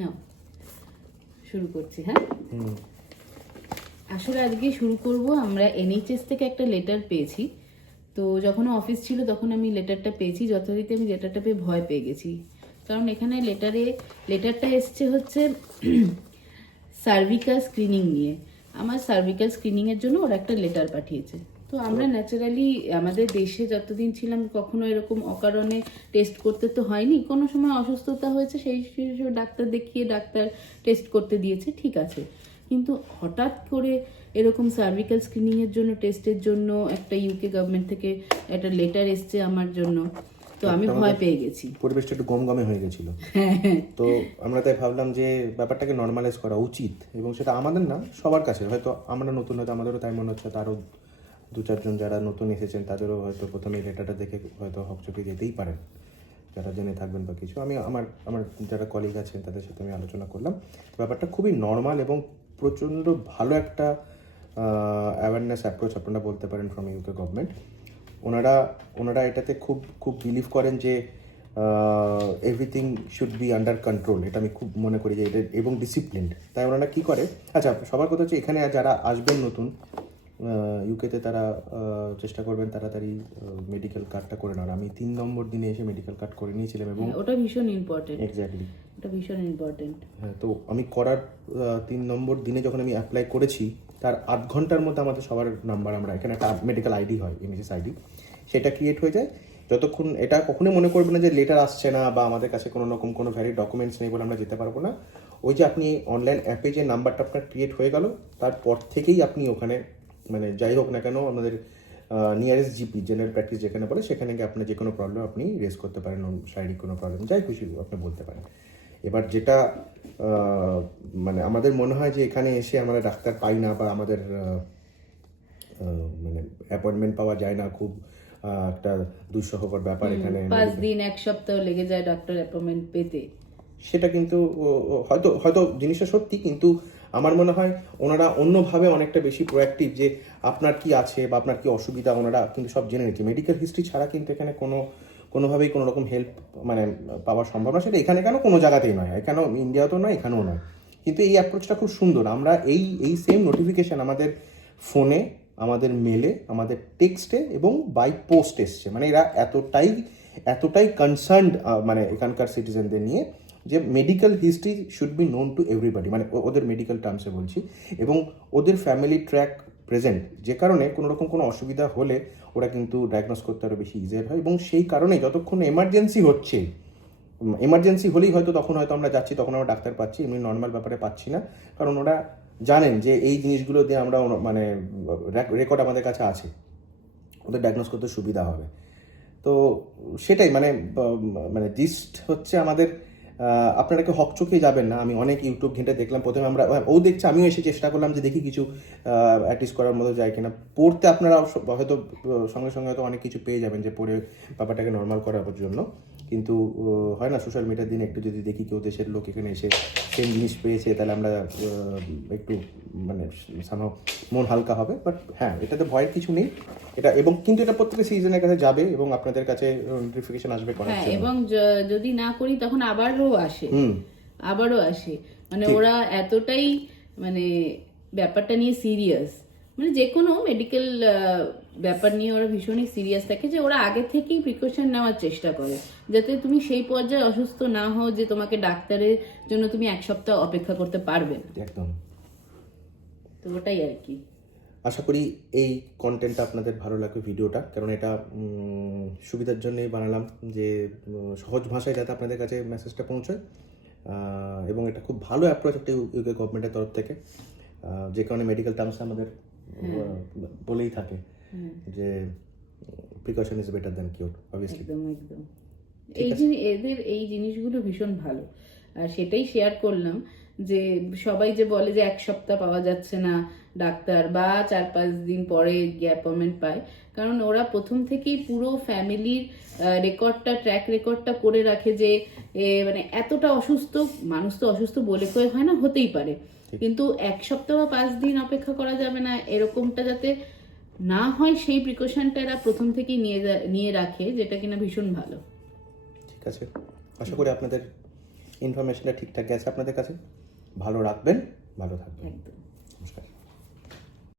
না, শুরু করছি। হ্যাঁ, আসলে আজকে শুরু করব। আমরা NHS থেকে একটা লেটার পেয়েছি। তো যখন অফিস ছিল তখন আমি লেটারটা পেয়েছি। যথারীতি আমি লেটারটা পেয়ে ভয় পেয়ে গেছি, কারণ এখানে লেটারটা এসছে হচ্ছে সার্ভিক্যাল স্ক্রিনিং নিয়ে। আমার সার্ভিক্যাল স্ক্রিনিংয়ের জন্য ওরা একটা লেটার পাঠিয়েছে। তো আমরা ন্যাচারালি আমাদের দেশে যতদিন ছিলাম কখনো এরকম অকারণে টেস্ট করতে তো হয়নি। কোনো সময় অসুস্থতা হয়েছে, সেই ডাক্তার দেখিয়ে ডাক্তার টেস্ট করতে দিয়েছে, ঠিক আছে। কিন্তু হঠাৎ করে এরকম সার্ভিক্যাল স্ক্রিনিংয়ের জন্য টেস্টের জন্য একটা UK গভর্নমেন্ট থেকে একটা লেটার এসছে আমার জন্য। তো আমি ভয় পেয়ে গেছি, পরিবেশটা একটু গমগমে হয়ে গেছিল। তো আমরা তাই ভাবলাম যে ব্যাপারটাকে নর্মালাইজ করা উচিত, এবং সেটা আমাদের না সবার কাছে। হয়তো আমরা নতুন, হয়তো আমাদেরও তাই মনে হচ্ছে, তারও 2-4 জন যারা নতুন এসেছেন তাদেরও হয়তো প্রথমে এই লেটারটা দেখে হয়তো হকচকে যেতেই পারেন, যারা জেনে থাকবেন বা কিছু। আমি আমার যারা কলিগ আছেন তাদের সাথে আমি আলোচনা করলাম। ব্যাপারটা খুবই নর্মাল এবং প্রচণ্ড ভালো একটা অ্যাওয়ারনেস অ্যাপ্রোচ আপনারা বলতে পারেন ফ্রম UK গভর্নমেন্ট। ওনারা এটাতে খুব খুব বিলিভ করেন যে everything should be under control. এটা আমি খুব মনে করি যে এটা, এবং ডিসিপ্লিনড। তাই ওনারা কী করে, আচ্ছা সবার কথা হচ্ছে এখানে যারা আসবেন নতুন ইউকেতে, তারা চেষ্টা করবেন তাড়াতাড়ি মেডিকেল কার্ডটা করে নেওয়ার। আমি 3 নম্বর দিনে এসে মেডিকেল কার্ড করে নিয়েছিলাম, এবং ওটা ভীষণ ইম্পর্টেন্ট। এক্স্যাক্টলি, এটা ভীষণ ইম্পর্টেন্ট। হ্যাঁ। তো আমি করার 3 নম্বর দিনে যখন আমি অ্যাপ্লাই করেছি, তার 8 ঘন্টার মধ্যে আমাদের সবার নাম্বার, আমরা এখানে একটা মেডিকেল আইডি হয়, NHS আইডি, সেটা ক্রিয়েট হয়ে যায়। যতক্ষণ এটা কখনোই মনে করবে না যে লেটার আসছে না বা আমাদের কাছে কোনো রকম কোনো ভ্যালিড ডকুমেন্টস নেই বলে আমরা যেতে পারবো না। ওই যে আপনি অনলাইন অ্যাপে যে নাম্বারটা আপনার ক্রিয়েট হয়ে গেল, তারপর থেকেই আপনি ওখানে, মানে যাই হোক না কেন, আমাদের নিয়ারেস্ট GP, জেনারেল প্র্যাকটিস যেখানে বলে, সেখানে গিয়ে আপনার যে কোনো প্রবলেম আপনি রেজ করতে পারেন, শারীরিক কোনো প্রবলেম, যাই খুশি আপনি বলতে পারেন। এবার যেটা মানে আমাদের মনে হয় যে এখানে এসে আমরা ডাক্তার পাই না, বা আমাদের মানে অ্যাপয়েন্টমেন্ট পাওয়া যায় না, খুব একটা দুঃসহকর ব্যাপার এখানে। 5 দিন 1 সপ্তাহ লেগে যায় ডাক্তার অ্যাপয়েন্টমেন্ট পেতে। সেটা কিন্তু হয়তো হয়তো জিনিসটা সত্যি, কিন্তু আমার মনে হয় ওনারা অন্যভাবে অনেকটা বেশি প্রোঅ্যাক্টিভ, যে আপনার কি আছে বা আপনার কি অসুবিধা, ওনারা কিন্তু সব জেনে নিচ্ছে। মেডিকেল হিস্ট্রি ছাড়া কিন্তু এখানে কোনোভাবেই কোনো রকম হেল্প মানে পাওয়া সম্ভব না। সেটা এখানে কেন, কোনো জায়গাতেই নয়, এখানেও ইন্ডিয়াতেও নয়, এখানেও নয়। কিন্তু এই অ্যাপ্রোচটা খুব সুন্দর। আমরা এই সেম নোটিফিকেশান আমাদের ফোনে, আমাদের মেলে, আমাদের টেক্সটে এবং বাই পোস্ট এসছে। মানে এরা এতটাই কনসার্নড মানে এখানকার সিটিজেনদের নিয়ে, যে medical history should be known to everybody, মানে ওদের মেডিকেল টার্মসে বলছি, এবং ওদের ফ্যামিলি ট্র্যাক প্রেজেন্ট, যে কারণে কোনো রকম কোনো অসুবিধা হলে ওরা কিন্তু ডায়াগনোস করতে আরও বেশি ইজিয়ার হয়। এবং সেই কারণে যতক্ষণ এমার্জেন্সি হচ্ছে, এমার্জেন্সি হলেই হয়তো তখন হয়তো আমরা যাচ্ছি, তখন আমরা ডাক্তার পাচ্ছি, এমনি নর্মাল ব্যাপারে পাচ্ছি না, কারণ ওরা জানেন যে এই জিনিসগুলো দিয়ে আমরা মানে রেকর্ড আমাদের কাছে আছে, ওদের ডায়াগনোস করতে সুবিধা হবে। তো সেটাই মানে জিস্ট হচ্ছে আমাদের, আপনারা কেউ হকচকে যাবেন না। আমি অনেক ইউটিউব ঘেঁটে দেখলাম, প্রথমে আমরা ও দেখছি, আমিও এসে চেষ্টা করলাম যে দেখি কিছু অ্যাটিস্ট করার মতো যায় কিনা। পড়তে আপনারা হয়তো সঙ্গে সঙ্গে হয়তো অনেক কিছু পেয়ে যাবেন যে পড়ে ব্যাপারটাকে নর্মাল করার জন্য, কিন্তু হয় না সোশ্যাল মিডিয়ার দিন একটু যদি দেখি কেউ দেশের লোক এখানে এসে সেম জিনিস পেয়েছে, তাহলে আমরা একটু মানে মন হালকা হবে। বাট হ্যাঁ, এটাতে ভয়ের কিছু নেই এটা, এবং কিন্তু এটা প্রত্যেকটা সিজনের কাছে যাবে এবং আপনাদের কাছে নোটিফিকেশন আসবে করার জন্য। এবং যদি না করি তখন আবারও আসে। মানে ওরা এতটাই মানে ব্যাপারটা নিয়ে সিরিয়াস, মানে যে কোনো মেডিকেল ব্যাপার নিয়ে ওরা ভীষণই সিরিয়াস থাকে, যে ওরা আগে থেকেই প্রিকশন নেওয়ার চেষ্টা করে যাতে তুমি সেই পর্যায়ে অসুস্থ না হও যে তোমাকে ডাক্তারের জন্য তুমি 1 সপ্তাহ অপেক্ষা করতে পারবে না। একদম। তো ওটাই আর কি। আশা করি এই কন্টেন্টটা আপনাদের ভালো লাগবে, ভিডিওটা, কারণ এটা সুবিধার জন্যই বানালাম, যে সহজ ভাষায় যাতে আপনাদের কাছে মেসেজটা পৌঁছয়। এবং এটা খুব ভালো অ্যাপ্রোচ একটা UK গভর্নমেন্টের তরফ থেকে, যে কারণে মেডিকেল টার্মস আমাদের বলেই থাকে যে precaution is better than cure, obviously. একদম। এদের এই জিনিসগুলো ভীষণ ভালো, আর সেটাই শেয়ার করলাম। যে সবাই যে বলে যে 1 সপ্তাহ পাওয়া যাচ্ছে না ডাক্তার, বা 4-5 দিন পরে অ্যাপয়েন্টমেন্ট পায়, কারণ ওরা প্রথম থেকেই পুরো ফ্যামিলির ট্র্যাক রেকর্ডটা করে রাখে, যে মানে এতটা অসুস্থ মানুষ, তো অসুস্থ বলে কয়ে হয় না, হতেই পারে, কিন্তু 1 সপ্তাহ বা 5 দিন অপেক্ষা করা যাবে না, এরকমটা যাতে না হয় সেই প্রিকশনটা এরা প্রথম থেকেই নিয়ে রাখে, যেটা কিনা ভীষণ ভালো। ঠিক আছে, আশা করি আপনাদের ইনফরমেশনটা ঠিকঠাক গেছে আপনাদের কাছে। ভালো রাখবেন, ভালো থাকবেন। একদম।